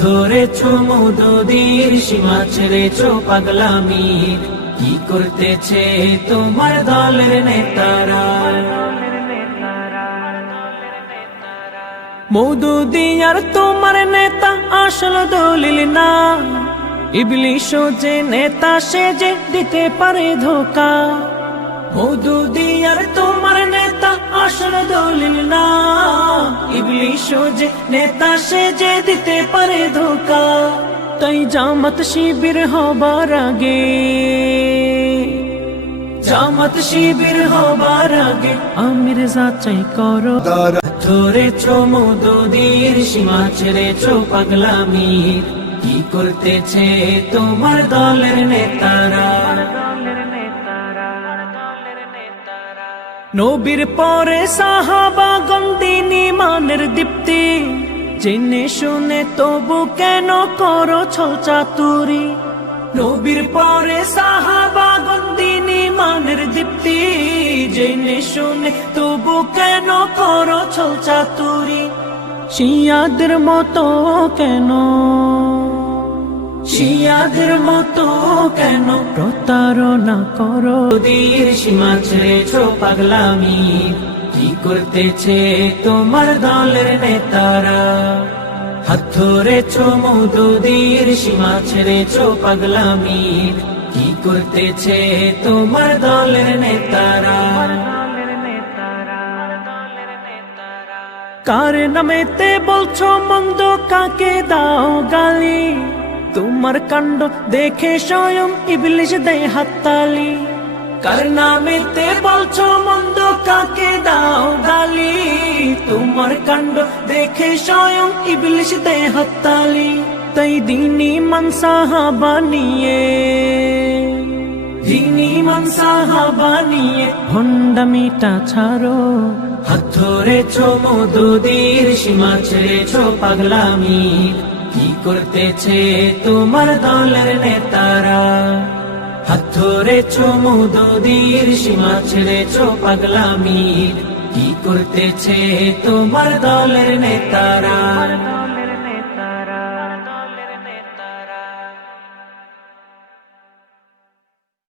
ধরেছো মৌদুদির সীমা ছেড়েছো পাগলামি, কি করতেছে তোমার দলের নেতারা? মৌদুদি আর তোমার নেতা আসল দলিল না, ইবলিশও যে নেতা সে যে দিতে পারে ধোকা। মৌদুদি আর তোমার নেতা আসল দলিল না, ইবলিশও যে নেতা সে যে দিতে পারে ধোকা। তাই জামাত শিবির হবার আগে, জামাত শিবির হবার আগে আমির যাচাই করো। ধরেছো মৌদুদির সীমা ছেড়েছো পাগলামি, কি করতেছে তোমার দলের নেতারা? নবীর পরে সাহাবাগণ দ্বীন ঈমানের দীপ্তি, জেনে শুনে তবু কেন করো ছল চাতুরি? নবীর পরে সাহাবাগণ দ্বীন ঈমানের দীপ্তি, জেনে শুনে তবু কেন করো ছল চাতুরি? শিয়াদের মতো কেন, শিয়াদের মতো কেন প্রতারণা করো? মৌদুদির সীমা ছেড়েছো পাগলামি, কি করতেছে তোমার দলের নেতারা? হাত ধরেছো মৌদুদির সীমা ছেড়েছো পাগলামি, কি করতেছে তোমার দলের নেতারা? কার নামেতে বলছো মন্দ, কাকে দাও গালি? তোমার কাণ্ড দেখে স্বয়ং ইবলিশ দেয় হাততালি। কার নামেতে বলছো মন্দ, কাকে দাও গালি? তোমার কাণ্ড দেখে স্বয়ং ইবলিশ দেয় হাততালি। তাই দ্বীন ঈমান সাহাবা নিয়ে, দ্বীন ঈমান সাহাবা নিয়ে ভণ্ডামিটা ছাড়ো। হাত ধরেছো মৌদুদির সীমা ছেড়েছো পাগলামি, কি করতেছে তোমার দলের নেতারা? হাত ধরেছো মৌদুদির সীমা ছেড়েছো পাগলামি, কি করতেছে তোমার দলের নেতারা?